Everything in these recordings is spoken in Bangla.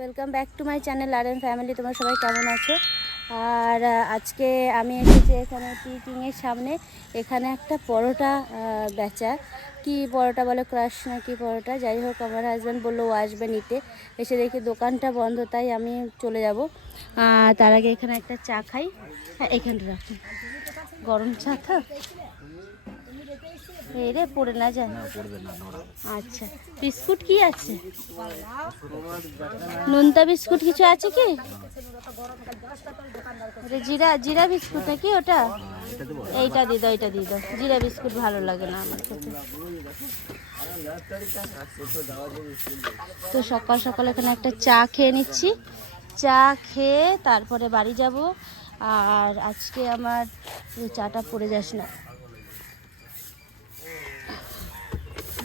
Welcome back to my channel R N family. তোমরা সবাই কেমন আছো? আর আজকে আমি এসেছি এখানে টি কিংয়ের সামনে। এখানে একটা পরোটা বেচা, কি পরোটা বলে, ক্রাশ না কি পরোটা, যাই হোক। আমার হাজব্যান্ড বললো ও আসবে নিতে, এসে দেখি দোকানটা বন্ধ, তাই আমি চলে যাব। তার আগে এখানে একটা চা খাই। হ্যাঁ, এখানটা রাখুন, গরম চা তো এই রে পড়ে না যায়। আচ্ছা, বিস্কুট কি আছে? নোনতা বিস্কুট কিছু আছে কি? জিরা জিরা বিস্কুট নাকি ওটা? এইটা দিয়ে দাও, এইটা দিয়ে দাও। জিরা বিস্কুট ভালো লাগে না আমার খেতে। তো সকাল সকাল এখানে একটা চা খেয়ে নিচ্ছি। চা খেয়ে তারপরে বাড়ি যাব। আর আজকে আমার চাটা পড়ে যাস না,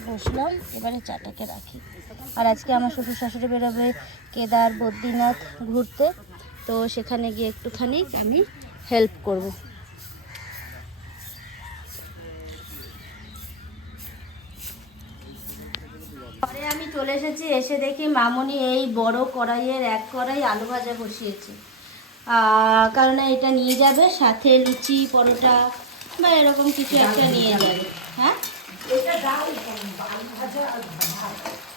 বসলাম, এবারে চাটাকে রাখি। আর আজকে আমার শ্বশুর শাশুড়ি বেরোবে কেদার বদ্রীনাথ ঘুরতে, তো সেখানে গিয়ে একটুখানি আমি হেল্প করব। পরে আমি চলে এসেছি, এসে দেখি মামুনি এই বড় কড়াইয়ের এক কড়াই আলু ভাজা বসিয়েছে। কারণ এটা নিয়ে যাবে সাথে লুচি পরোটা বা এরকম কিছু একটা নিয়ে যাবে। হ্যাঁ,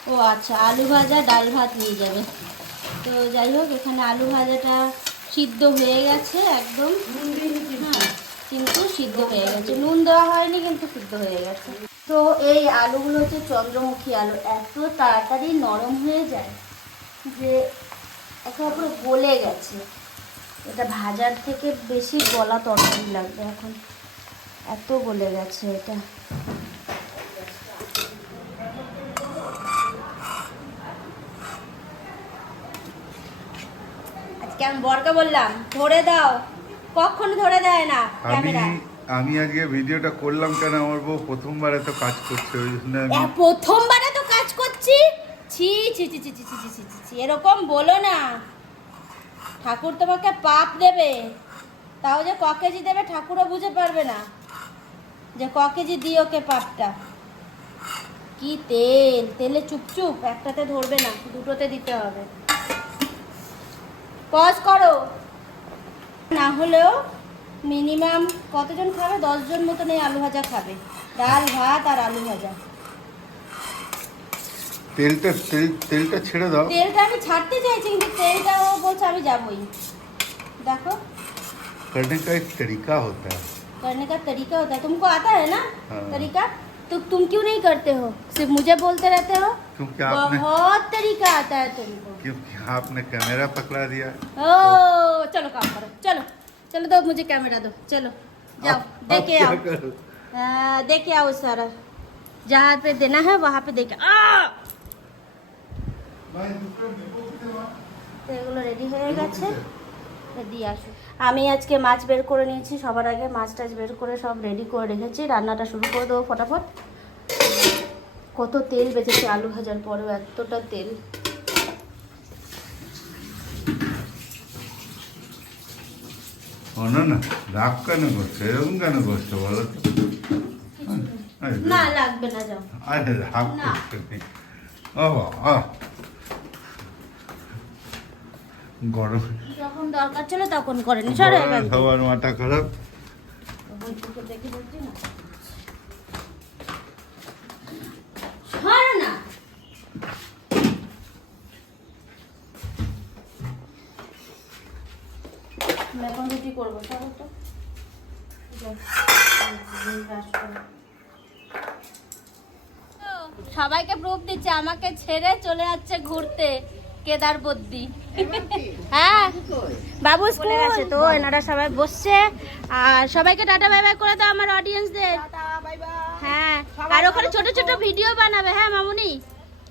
ও আচ্ছা, আলু ভাজা ডাল ভাত নিয়ে যাবে। তো যাই হোক, এখানে আলু ভাজাটা সিদ্ধ হয়ে গেছে একদম। হ্যাঁ, কিন্তু সিদ্ধ হয়ে গেছে, নুন দেওয়া হয়নি কিন্তু সিদ্ধ হয়ে গেছে। তো এই আলুগুলো হচ্ছে চন্দ্রমুখী আলু, এত তাড়াতাড়ি নরম হয়ে যায় যে এখন পুরো গলে গেছে। এটা ভাজার থেকে বেশি গলা তরকারি লাগবে এখন, এত গলে গেছে এটা। আজকে আমি বরকে বললাম ধরে দাও, কখনো ধরে দেয় না ক্যামেরা। আমি আজকে ভিডিওটা করলাম কেন, আমার বউ প্রথমবার এত কাজ করছে, ওই জন্য প্রথমবার এত কাজ করছি? ছি ছি ছি ছি ছি ছি ছি ছি ছি, এরকম বলো না। ঠাকুর তোমাকে পাপ দেবে, তাও যে ক কেজি দেবে ঠাকুরও বুঝে পারবে না যে ক কেজি দিই ওকে পাপটা। কি তেল, তেলে চুপচুপ, একটাতে ধরবে না, দুটোতে দিতে হবে। পজ করো। না হলেও মিনিমাম কতজন খাবে? 10 জন মতন এই আলু ভাজা খাবে, ডাল ভাত আর আলু ভাজা। তেলটা ছেড়ে দাও। তেলটা আমি ছাড়তে চাইছি, কিন্তু তেলটা ও বলছে আমি যাবই। देखो, करने का एक तरीका होता है, करने का तरीका होता है। तुमको आता है ना हाँ। तरीका, तो तुम क्यों नहीं करते हो? सिर्फ मुझे बोलते रहते हो। क्योंकि आपने बहुत तरीका आता है तुमको। क्योंकि आपने कैमरा पकड़ा दिया। ओ चलो काम करो, चलो चलो, दो मुझे कैमरा दो, चलो जाओ देखे आओ। देखे आओ सारा, जहाँ पे देना है वहाँ पे देखे। তো এগুলো রেডি হয়ে গেছে, দিয়ে আসো। আমি আজকে মাছ বের করে নিয়েছি, সবার আগে মাছ টাছ বের করে সব রেডি করে রেখেছি। রান্নাটা শুরু করে দেবো ফটাফট। কত তেল বেঁচেছে আলু ভাজার পরেও, এতটা তেল। না রাগ কেন করছো, এরকম কেন করছো বলো তো? না লাগবে না, যাও। আরে রাগ করছো নেই। গরম যখন দরকার ছিল তখন করেনি, সরে এখান থেকে। সবার মাথা খারাপ। দেখি বলছি না, সরে না। আমি এখন রুটি করবো, সরো তো। সবাইকে প্রুফ দিচ্ছে, আমাকে ছেড়ে চলে যাচ্ছে ঘুরতে কেদার বদ্রি। হ্যাঁ, বাবু স্কুলে গেছে, তো এনারা সবাই বসছে। আর সবাইকে টাটা বাই বাই করে দাও আমার অডিয়েন্সদের। হ্যাঁ, আর ওখানে ছোট ছোট ভিডিও বানাবে। হ্যাঁ মামুনি,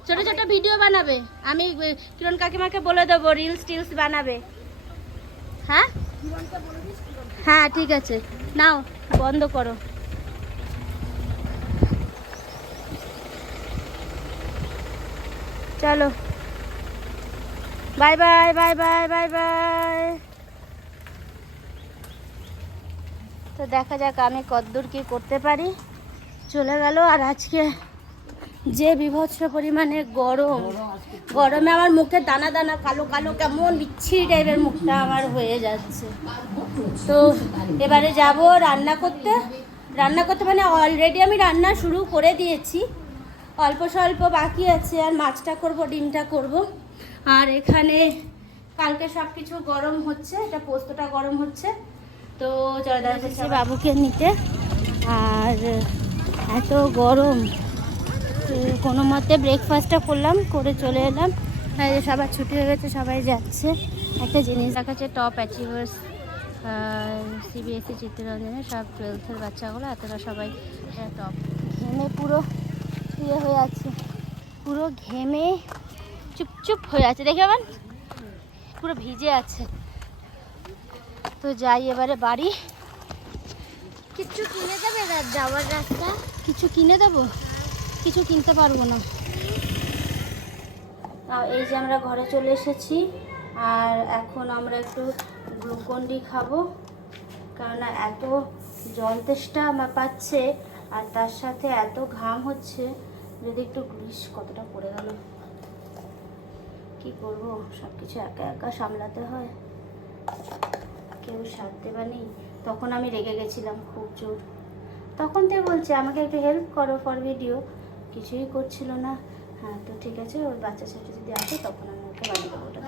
ছোট ছোট ভিডিও বানাবে। আমি কিরণ কাকিমাকে বলে দেবো রিলস টিলস বানাবে। হ্যাঁ হ্যাঁ, ঠিক আছে, নাও বন্ধ করো। চলো, bye bye bye bye bye bye. তো দেখা যাক আমি কতদূর কি করতে পারি। চলে গেল। আর আজকে যে বীভৎস পরিমাণে গরম, গরমে আমার মুখে দানা দানা কালো কালো কেমন বিচ্ছিরি টাইপের মুখটা আমার হয়ে যাচ্ছে। তো এবারে যাব রান্না করতে মানে অলরেডি আমি রান্না শুরু করে দিয়েছি, অল্প স্বল্প বাকি আছে। আর মাছটা করব, ডিমটা করব। আর এখানে কালকে সব কিছু গরম হচ্ছে, এটা পোস্তটা গরম হচ্ছে। তো চলে যাচ্ছে বাবুকে নিতে। আর এত গরম, কোনো মতে ব্রেকফাস্টটা করলাম, করে চলে এলাম। সবার ছুটি হয়ে গেছে, সবাই যাচ্ছে। একটা জিনিস দেখাচ্ছে, টপ অ্যাচিভার্স সিবিএসসি চিত্তরঞ্জনে সব 12th-এর বাচ্চাগুলো, এতটা সবাই টপ। ঘেমে পুরো ইয়ে হয়ে আছে, পুরো ঘেমে চুপচুপ হয়ে আছে, দেখে আবার পুরো ভিজে আছে। তো যাই এবারে বাড়ি। কিছু কিনে দেবে যাওয়ার রাস্তা? কিছু কিনে দেবো? কিছু কিনতে পারবো না। এই যে আমরা ঘরে চলে এসেছি, আর এখন আমরা একটু গ্লুকন-ডি খাবো, কেননা এত জল তেষ্টা আমার পাচ্ছে, আর তার সাথে এত ঘাম হচ্ছে। যদি একটু গ্রিস কতটা পড়ে গেল, কি করব, সব কিছু একা একা সামলাতে হয়, কেউ সাথ দেবা নেই। তখন আমি রেগে গেছিলাম খুব জোর, তখন তো বলছে আমাকে একটু হেল্প করো ফর ভিডিও, কিছুই করছিল না। হ্যাঁ তো ঠিক আছে, ওর বাচ্চা সাথে যদি আসে তখন আমি ওকে বানিয়ে দেবো। ওটা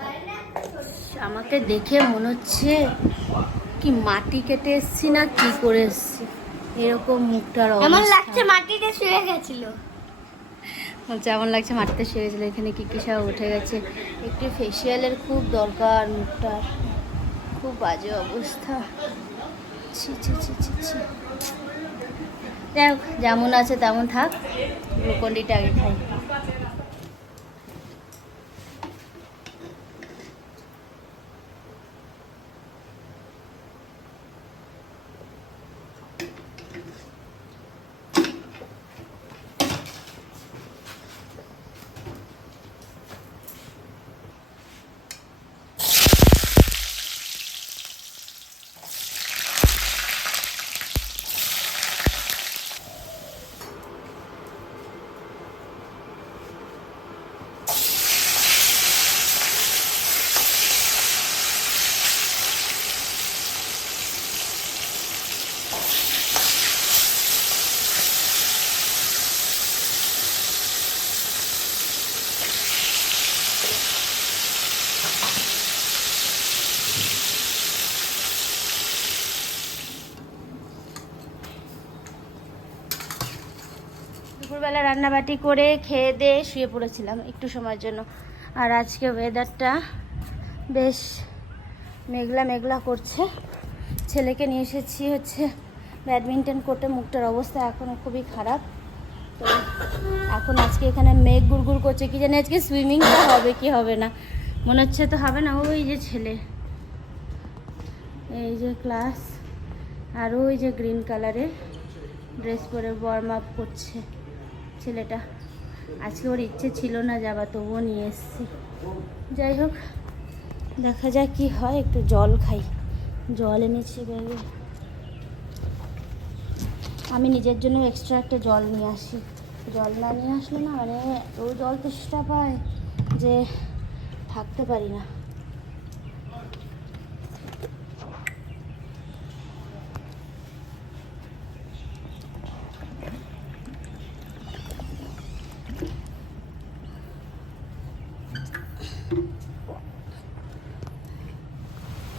আমাকে দেখে মনে হচ্ছে কি মাটি কেটে এসছি না কি করে এসছি, এরকম মুখটার এমন লাগছে মাটিতে শুয়ে গেছিল। যেমন লাগছে মাটিতে শুয়ে গেছিলো। এখানে কি সব উঠে গেছে, একটু ফেসিয়ালের খুব দরকার, মুখটার খুব বাজে অবস্থা। ছি ছি ছি ছি ছি। যাই হোক, যেমন আছে তেমন থাক, গ্লুকন-ডিটা আগে খাই। দুপুরবেলা রান্নাবাটি করে খেয়ে দিয়ে শুয়ে পড়েছিলাম একটু সময়ের জন্য। আর আজকে ওয়েদারটা বেশ মেঘলা মেঘলা করছে। ছেলেকে নিয়ে এসেছি হচ্ছে ব্যাডমিন্টন কোর্টে, মুখটার অবস্থা এখনও খুবই খারাপ। তো এখন আজকে এখানে মেঘ গুড়গুড় করছে, কি জানি আজকে সুইমিংটা হবে কি হবে না, মনে হচ্ছে তো হবে না। ওই যে ছেলে, এই যে ক্লাস, আর ওই যে গ্রিন কালারের ড্রেস পরে ওয়ার্ম আপ করছে ছেলেটা। আজকে ওর ইচ্ছে ছিল না যাবা, তবুও নিয়ে এসেছি। যাই হোক, দেখা যাক কি হয়। একটু জল খাই, জল এনেছি ব্যাগে। আমি নিজের জন্য এক্সট্রা একটা জল নিয়ে আসি, জল না নিয়ে আসলে না মানে ও জল তেষ্টা পায় যে থাকতে পারি না।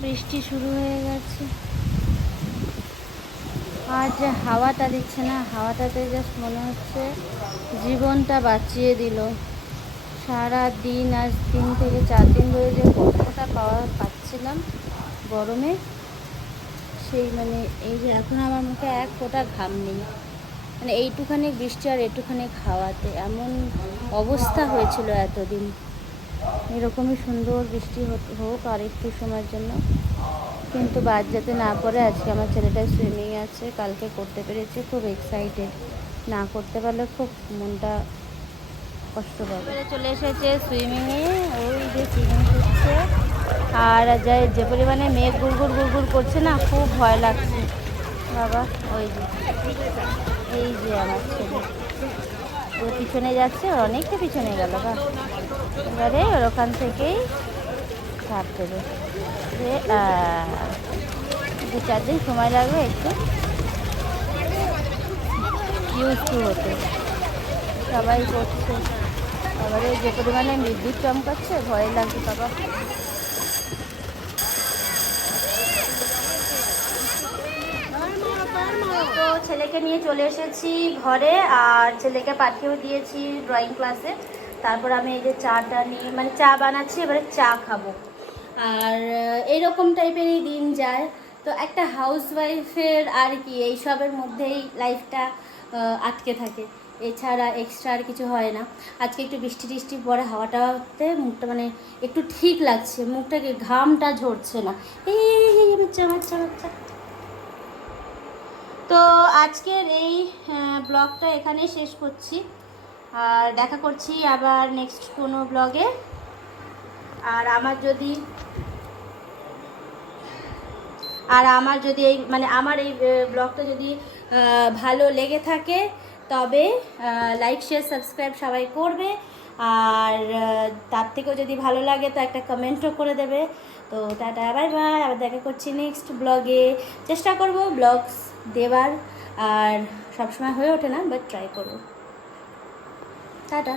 বৃষ্টি শুরু হয়ে গেছে, আর যে হাওয়াটা দিচ্ছে না, হাওয়াটাতে জাস্ট মনে হচ্ছে জীবনটা বাঁচিয়ে দিল। সারা দিন, আজ 3 থেকে 4 দিন ধরে যে কষ্টটা পাচ্ছিলাম গরমে, সেই মানে এই যে এখন আমার মুখে এক ফোঁটা ঘাম নেই, মানে এইটুখানি বৃষ্টি আর এইটুখানি খাওয়াতে এমন অবস্থা হয়েছিল এতদিন। এরকমই সুন্দর বৃষ্টি হোক আর একটু সময়ের জন্য, কিন্তু বাদ যাতে না পড়ে। আজকে আমার ছেলেটা সুইমিং আছে, কালকে করতে পেরেছে, খুব এক্সাইটেড। না করতে পারলে খুব মনটা কষ্ট পাবে। চলে এসেছে সুইমিংয়ে, ওই যে সুইমিং করছে। আর যে পরিমাণে মেঘ গুড়গুড় গুড়গুড় করছে না, খুব ভয় লাগছে বাবা। ওই যে এই যে আমার ছেলে, যে পিছনে যাচ্ছে, ওর অনেকটা পিছনে গেল বা। এবারে ওর ওখান থেকেই ধাপ দেবে, যে 2-4 দিন সময় লাগবে একটু ইউজ টু হতে। সবাই করছে, এবারে যে পরিমাণে বিদ্যুৎ চমকাচ্ছে ভয় লাগছে বাবা। তো ছেলেকে নিয়ে চলে এসেছি ঘরে, আর ছেলেকে পাঠিয়েও দিয়েছি ড্রয়িং ক্লাসে। তারপর আমি এই যে চাটা নিয়ে মানে চা বানাচ্ছি, এবারে চা খাবো। আর এইরকম টাইপেরই দিন যায়। তো একটা হাউসওয়াইফের আর কি এইসবের মধ্যেই লাইফটা আটকে থাকে, এছাড়া এক্সট্রা আর কিছু হয় না। আজকে একটু বৃষ্টি টিষ্টি পরে হাওয়াটাতে মুখটা মানে একটু ঠিক লাগছে, মুখটাকে ঘামটা ঝরছে না। এই বাচ্চা বাচ্চা বাচ্চা। তো আজকের এই ব্লগটা এখানেই শেষ করছি, আর দেখা করছি আবার নেক্সট কোনো ব্লগে। আর আমার যদি এই মানে আমার এই ব্লগটা যদি ভালো লেগে থাকে তবে লাইক শেয়ার সাবস্ক্রাইব সবাই করবে। আর তার থেকেও যদি ভালো লাগে তো একটা কমেন্টও করে দেবে। তো টাটা, বাই বাই, আবার দেখা করছি নেক্সট ব্লগে। চেষ্টা করব ব্লগস দেওয়ার, আর সবসময় হয়ে ওঠে না, বাট ট্রাই করব। টাটা।